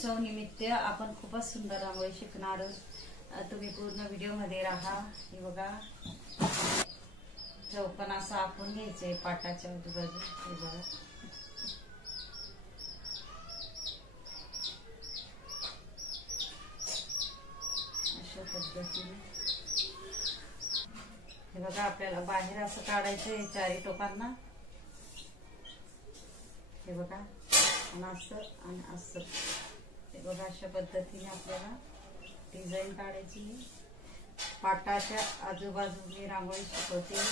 उत्सव निमित्त आपण खूपच सुंदर रांगोळी शिकणार आहोत। तुम्ही पूर्ण व्हिडिओ मध्ये राहा। हे बघा, चौकोन असा आखून घ्यायचे पाटाच्या आजूबाजू। हे बघा, अशा पद्धतीने हे बघा, आपल्याला बाहेर असं काढायचं चारी टोकांना। हे बघा, आणि असं हे बघा, अशा पद्धतीने आपल्याला डिझाईन काढायची। पाटाच्या आजूबाजू मी रांगोळी शिकवते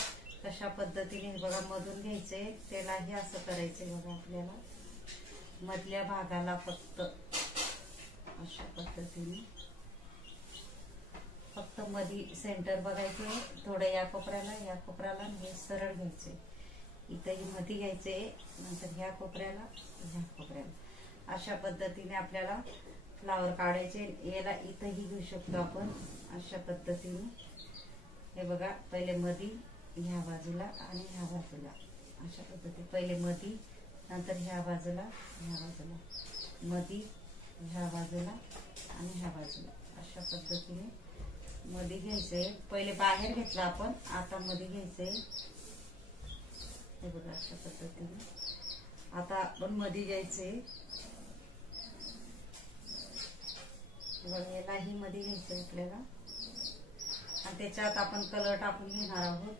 तशा पद्धतीने हे बघा मधून घ्यायचे, त्यालाही असं करायचे। बघा, आपल्याला मधल्या भागाला फक्त अशा पद्धतीने फक्त मधी सेंटर बघायचे, थोडं या कोपऱ्याला हे सरळ घ्यायचे। इथंही मधी घ्यायचे, नंतर ह्या कोपऱ्याला ह्या कोपऱ्याला अशा पद्धतीने आपल्याला फ्लावर काढायचे। याला इथंही घेऊ शकतो आपण अशा पद्धतीने। हे बघा, पहिले मधी ह्या बाजूला आणि ह्या बाजूला अशा पद्धती, पहिले मधी, नंतर ह्या बाजूला मधी, ह्या बाजूला आणि ह्या बाजूला अशा पद्धतीने मधी घ्यायचे। पहिले बाहेर घेतला आपण, आता मधी घ्यायचे। हे बघा, अशा पद्धतीने आता आपण मधी घ्यायचे। यालाही मध्ये घ्यायचं आपल्याला, आणि त्याच्यात आपण कलर टाकून घेणार आहोत।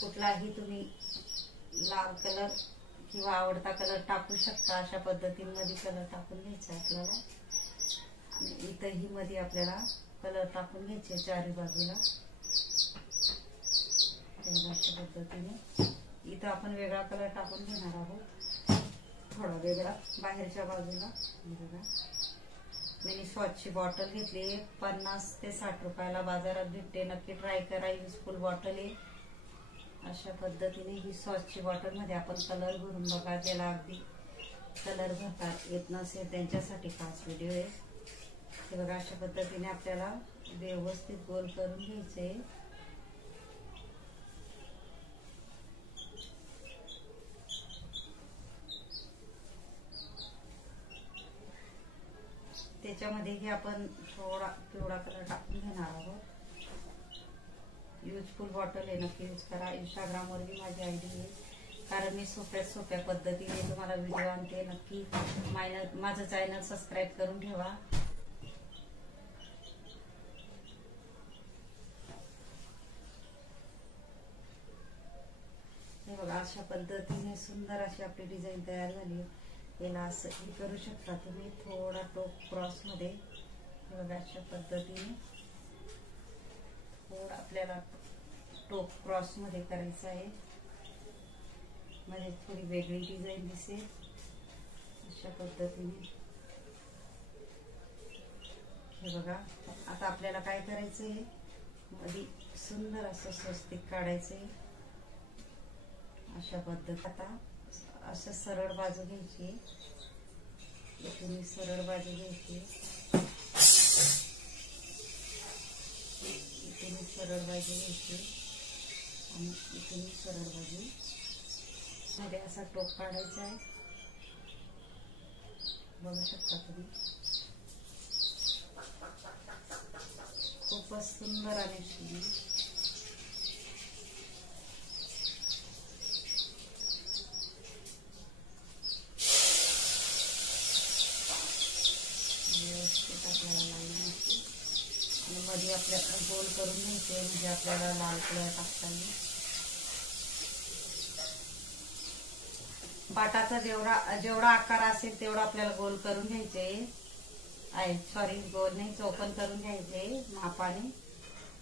कुठलाही तुम्ही लाल कलर किंवा आवडता कलर टाकू शकता। अशा पद्धतीने मध्ये कलर टाकून घ्यायचा आपल्याला, आणि इथंही मध्ये आपल्याला कलर टाकून घ्यायचे चारी बाजूला। अशा पद्धतीने इथं आपण वेगळा कलर टाकून घेणार आहोत, थोडा वेगळा बाहेरच्या बाजूला। बघा, मी स्वॉचची बॉटल घेतली, 50 ते 60 रुपयाला बाजारात भेटते। नक्की ट्राय करा, युजफुल बॉटल आहे। अशा पद्धतीने ही स्वॉचची बॉटल मध्ये आपण कलर भरून बघा, ज्याला अगदी कलर भरता येत नसेल त्यांच्यासाठी खास व्हिडिओ आहे। हे बघा, अशा पद्धतीने आपल्याला व्यवस्थित गोल करून घ्यायचे। त्याच्यामध्ये हे आपण थोडा पिवळा कलर टाकून घेणार आहोत। युजफुल बॉटल आहे, नक्की यूज करा। इंस्टाग्रामवर भी माझी आयडी आहे, कारण मी सोप्या पद्धतीने तुम्हाला व्हिडिओ आणते। नक्की माझं चॅनल सबस्क्राईब करून ठेवा। हे बघा, अशा पद्धतीने सुंदर अशी आपली डिझाईन तयार झाली। याला असं हे करू शकता तुम्ही, थोडा टोक क्रॉस मध्ये। हे बघा, अशा पद्धतीने थोडा आपल्याला टोक क्रॉस मध्ये करायचं आहे, म्हणजे थोडी वेगळी डिझाईन दिसेल। अशा पद्धतीने हे बघा, आता आपल्याला काय करायचंय, मध्ये सुंदर असं स्वस्तिक काढायचंय। अशा पद्धत आता असं सरळ बाजू घ्यायची, इथून सरळ बाजू घ्यायची, इथून सरळ बाजू घ्यायची, आणि इथून सरळ बाजू मध्ये असा टोक काढायचा आहे। बघू शकता तुम्ही, खूपच सुंदर आणि मध्ये आपल्याला गोल करून घ्यायचे, म्हणजे आपल्याला लाल कलर टाकता येईल। पाटाचा जेवढा आकार असेल तेवढा आपल्याला गोल करून घ्यायचे आहे। सॉरी, गोल नाही, चौकोन करून घ्यायचे मापाने।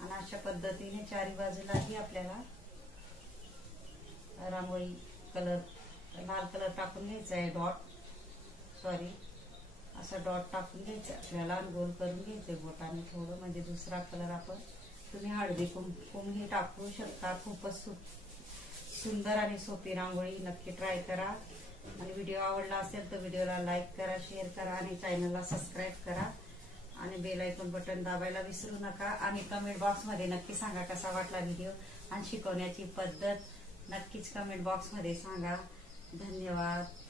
आणि अशा पद्धतीने चारी बाजूलाही आपल्याला रांगोळी कलर लाल कलर टाकून घ्यायचा आहे। सॉरी, असं डॉट टाकून घ्यायचं आपल्याला, गोल करून घ्यायचे बोटाने थोडं, म्हणजे दुसरा कलर आपण तुम्ही हळदी कुंकू टाकू शकता। खूपच सुंदर आणि सोपी रांगोळी, नक्की ट्राय करा। आणि व्हिडिओ आवडला असेल तर व्हिडिओला लाईक करा, शेअर करा, आणि चॅनलला सबस्क्राईब करा, आणि बेल आयकॉन बटन दाबायला विसरू नका। आणि कमेंट बॉक्स मध्ये नक्की सांगा कसा वाटला व्हिडिओ, आणि शिकवण्याची पद्धत नक्कीच कमेंट बॉक्स मध्ये सांगा। धन्यवाद।